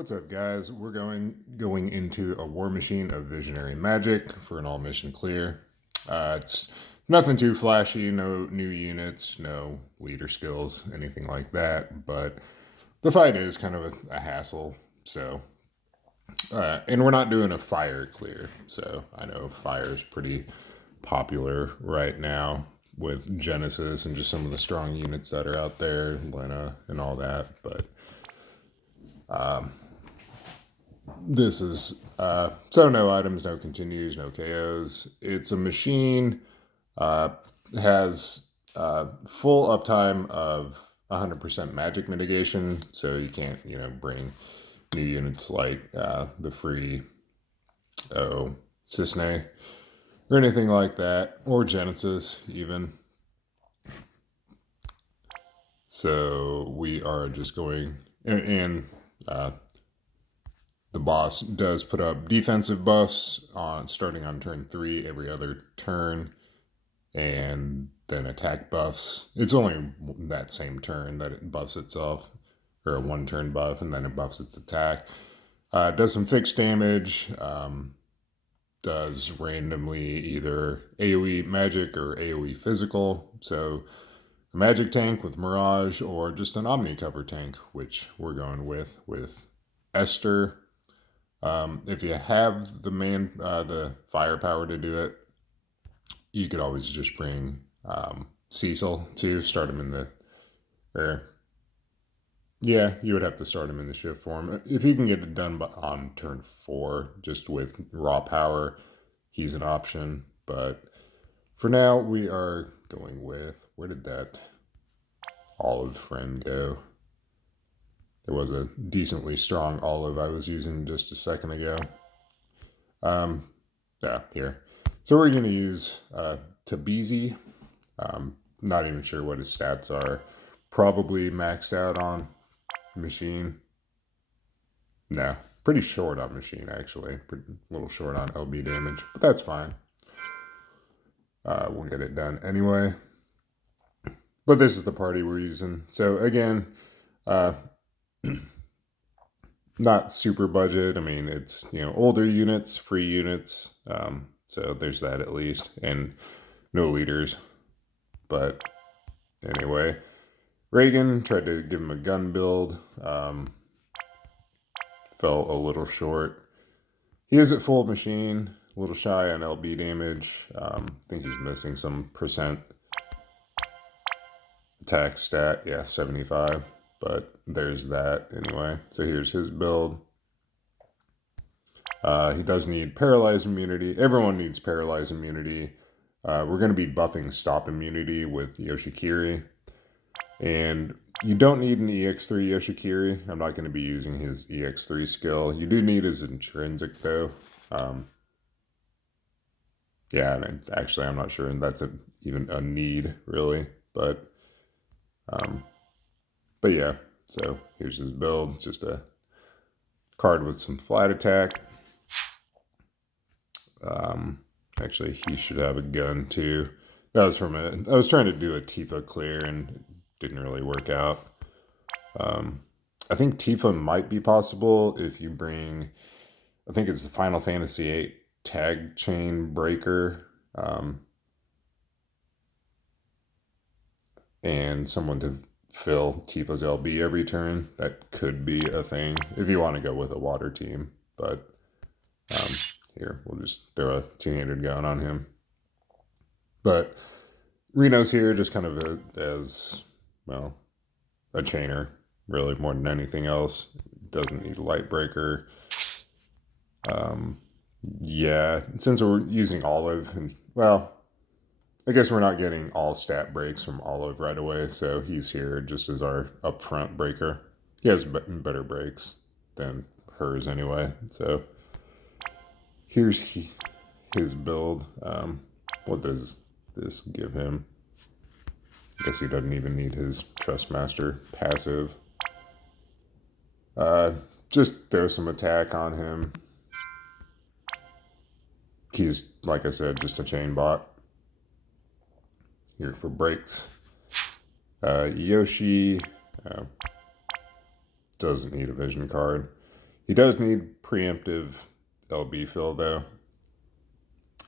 What's up, guys? We're going into a war machine of visionary magic for an all mission clear. It's nothing too flashy, no new units, no leader skills, anything like that. But the fight is kind of a hassle. So, and we're not doing a fire clear. So I know fire is pretty popular right now with Genesis and just some of the strong units that are out there, Lena and all that. But this is so no items, no continues, no KOs. It's a machine, uh, has full uptime of 100% magic mitigation, so you can't, bring new units like the free Cisne or anything like that, or Genesis even. So we are just going, and the boss does put up defensive buffs on starting on turn 3 every other turn, and then attack buffs. It's only that same turn that it buffs itself, or a 1 turn buff, and then it buffs its attack. Does some fixed damage. Does randomly either AoE magic or AoE physical. So a magic tank with Mirage, or just an Omni cover tank, which we're going with Esther. If you have the firepower to do it, you could always just bring Cecil to start him in the, or yeah, you would have to start him in the shift form. If he can get it done on turn 4, just with raw power, he's an option. But for now, we are going with, where did that olive friend go? There was a decently strong olive I was using just a second ago. Yeah, here. So we're going to use Tabizi. Not even sure what his stats are. Probably maxed out on machine. No, pretty short on machine, actually. A little short on LB damage, but that's fine. We'll get it done anyway. But this is the party we're using. So again, not super budget. I mean, it's, older units, free units. So there's that at least. And no leaders. But anyway, Reagan tried to give him a gun build. Fell a little short. He is at full machine, a little shy on LB damage. I think he's missing some percent attack stat. Yeah, 75. But there's that anyway. So here's his build. He does need paralyzed immunity. Everyone needs paralyzed immunity. We're going to be buffing stop immunity with Yoshikiri. And you don't need an EX3 Yoshikiri. I'm not going to be using his EX3 skill. You do need his intrinsic, though. Yeah, and actually, I'm not sure and that's even a need, really. But yeah, so here's his build. It's just a card with some flat attack. Actually, he should have a gun, too. That was from I was trying to do a Tifa clear and it didn't really work out. I think Tifa might be possible if you bring, I think it's the Final Fantasy VIII tag chain breaker, and someone to fill Tifa's LB every turn. That could be a thing if you want to go with a water team. But here, we'll just throw a two-handed gun on him. But Reno's here just kind of as, well, a chainer, really, more than anything else. Doesn't need a light breaker. Yeah, since we're using Olive, and, well, I guess we're not getting all stat breaks from Olive right away, so he's here just as our upfront breaker. He has better breaks than hers anyway, so here's his build. What does this give him? I guess he doesn't even need his Trustmaster passive. Just throw some attack on him. He's, like I said, just a chain bot. Here for breaks. Yoshi doesn't need a vision card. He does need preemptive LB fill, though,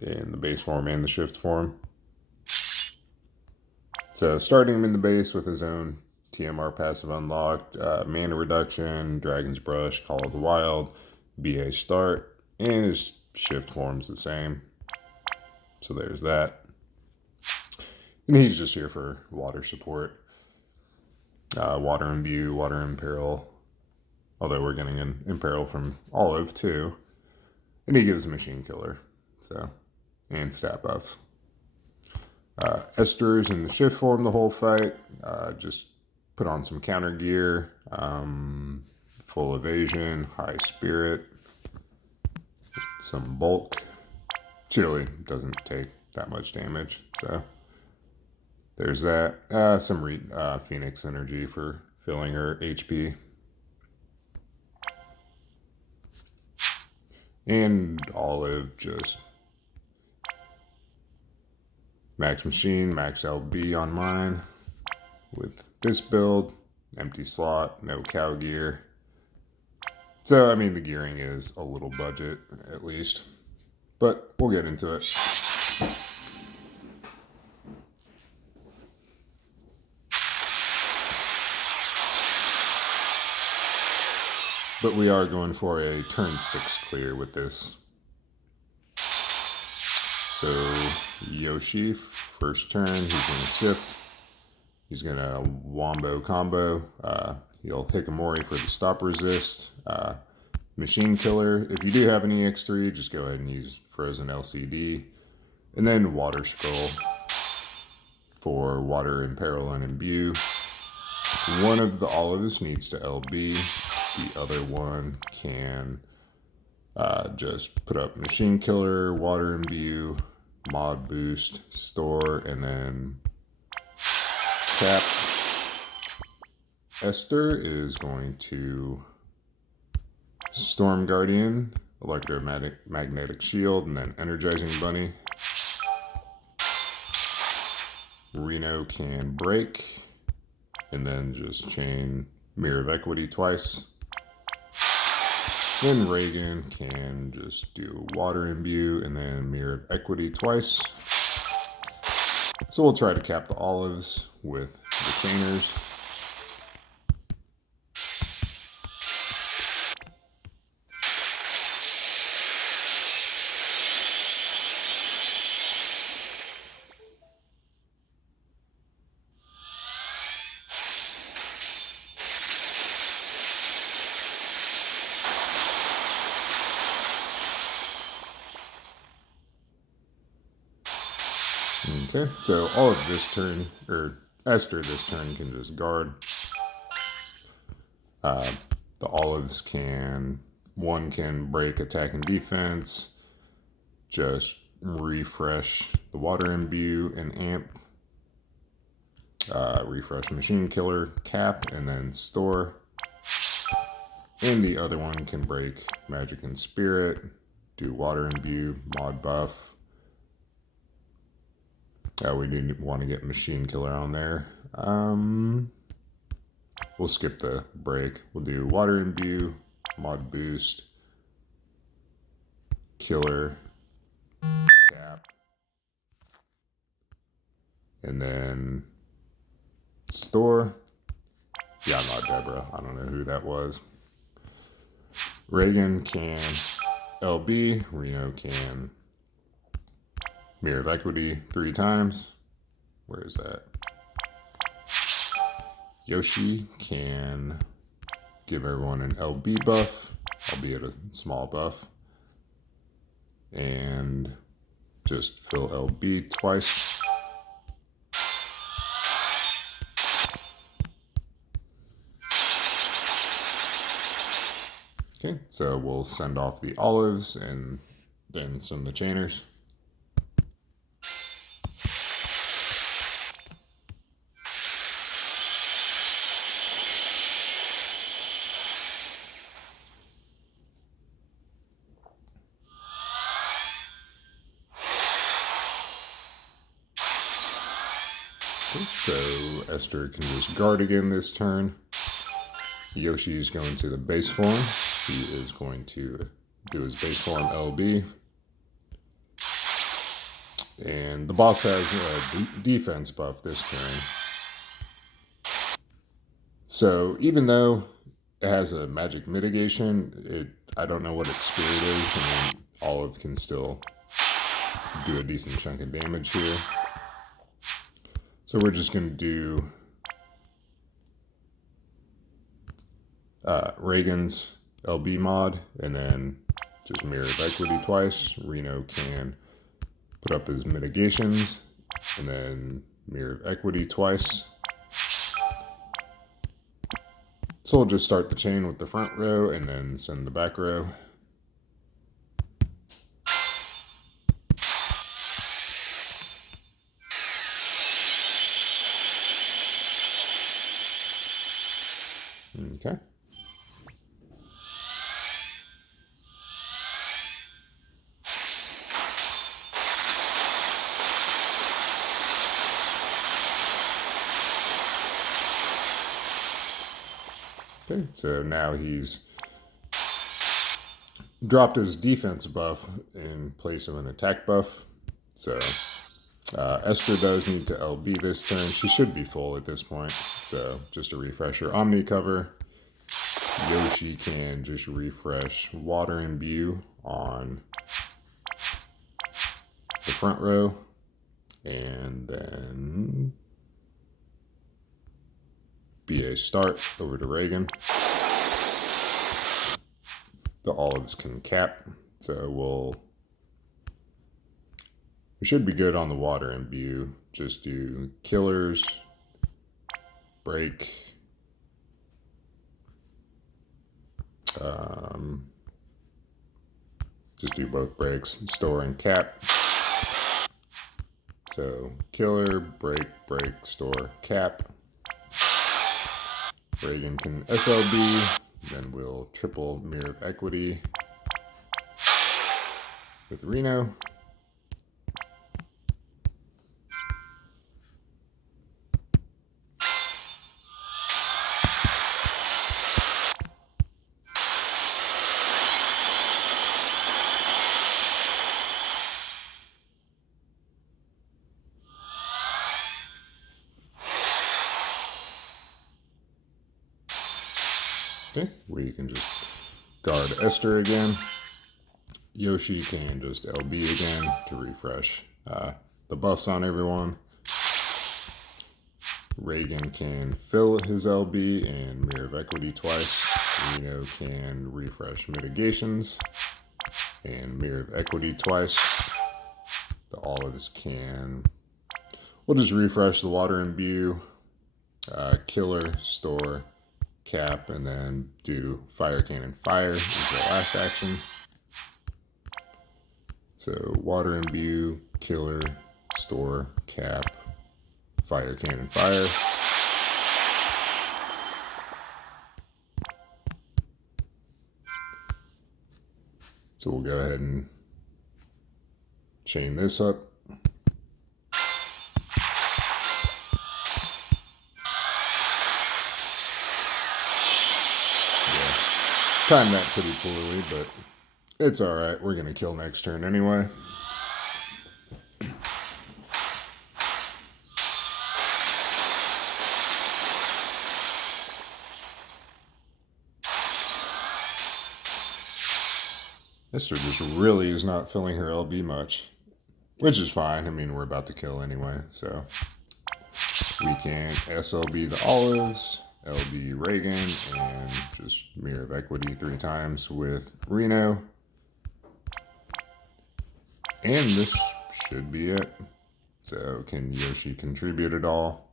in the base form and the shift form. So starting him in the base with his own TMR passive unlocked, mana reduction, Dragon's Brush, Call of the Wild, BA start, and his shift form's the same. So there's that. And he's just here for water support. Water Imbue, Water Imperil, although we're getting an Imperil from Olive too. And he gives Machine Killer, so, and stat buffs. Esther's in the shift form the whole fight. Just put on some counter gear, full evasion, high spirit, some bulk. She really doesn't take that much damage, so there's that. Some Phoenix energy for filling her HP. And Olive just max machine, max LB on mine. With this build, empty slot, no cow gear. So, I mean, the gearing is a little budget, at least. But we'll get into it. But we are going for a turn 6 clear with this. So, Yoshi, first turn, he's going to shift. He's going to Wombo combo. He'll Hikikomori for the stop resist. Machine Killer. If you do have an EX3, just go ahead and use Frozen LCD. And then Water Scroll for Water Imperil and Imbue. One of the Olives needs to LB. The other one can just put up Machine Killer, Water Imbue, Mod Boost, Store, and then tap. Esther is going to Storm Guardian, Electromagnetic Shield, and then Energizing Bunny. Reno can break, and then just chain Mirror of Equity twice. Then Reagan can just do Water Imbue, and then Mirror of Equity twice. So we'll try to cap the Olives with the Chainers. Okay, so all of this turn, or Esther this turn, can just guard. The Olives one can break attack and defense, just refresh the Water Imbue and Amp, refresh Machine Killer, cap, and then Store. And the other one can break Magic and Spirit, do Water Imbue, Mod Buff. We do want to get Machine Killer on there. We'll skip the break. We'll do Water Imbue, Mod Boost, Killer, Cap, and then Store. Yeah, not Deborah. I don't know who that was. Reagan can LB. Reno can Mirror of Equity 3 times. Where is that? Yoshi can give everyone an LB buff, albeit a small buff. And just fill LB twice. Okay, so we'll send off the Olives and then some of the Chainers. Okay, so Esther can just guard again this turn. Yoshi's going to the base form. he is going to do his base form LB. And the boss has a defense buff this turn. So even though it has a magic mitigation, I don't know what its spirit is. I mean, Olive can still do a decent chunk of damage here. So we're just going to do Reagan's LB mod, and then just Mirror of Equity twice. Reno can put up his mitigations, and then Mirror of Equity twice. So we'll just start the chain with the front row and then send the back row. Okay. Okay, so now he's dropped his defense buff in place of an attack buff. So Esther does need to LB this turn. She should be full at this point. So just a refresher. Omni cover. Yoshi can just refresh Water Imbue on the front row. And then BA start over to Reagan. The olives can cap. So we should be good on the Water Imbue. Just do killers, break, just do both breaks, store and cap. So killer, break, break, store, cap. Reagan can SLB, then we'll triple Mirror of Equity with Reno. Okay, we can just guard Esther again. Yoshi can just LB again to refresh the buffs on everyone. Reagan can fill his LB and Mirror of Equity twice. Reno can refresh mitigations and Mirror of Equity twice. The olives can... We'll just refresh the Water Imbue, killer, store, cap, and then do Fire Cannon Fire is the last action. So Water Imbue, killer, store, cap, Fire Cannon Fire. So we'll go ahead and chain this up. Timed that pretty poorly, but it's alright. We're going to kill next turn anyway. Esther just really is not filling her LB much, which is fine. I mean, we're about to kill anyway, so we can SLB the olives, LB Reagan, and just Mirror of Equity 3 times with Reno. And this should be it. So can Yoshi contribute at all?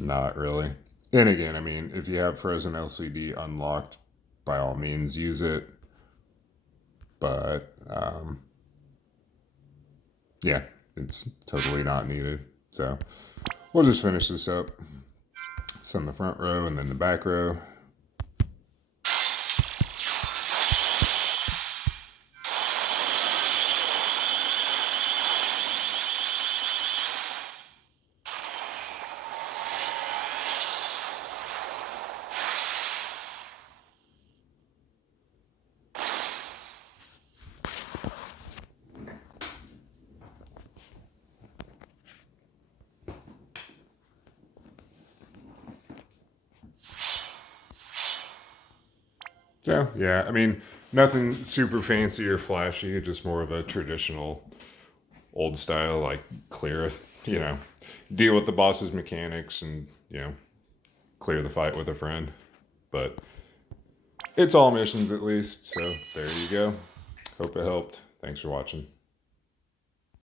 Not really. And again, I mean, if you have Frozen LCD unlocked, by all means use it. But yeah, it's totally not needed. So we'll just finish this up. Send the front row and then the back row. So, yeah, I mean, nothing super fancy or flashy, just more of a traditional old style, like clear, deal with the boss's mechanics and, clear the fight with a friend. But it's all missions at least, so there you go. Hope it helped. Thanks for watching.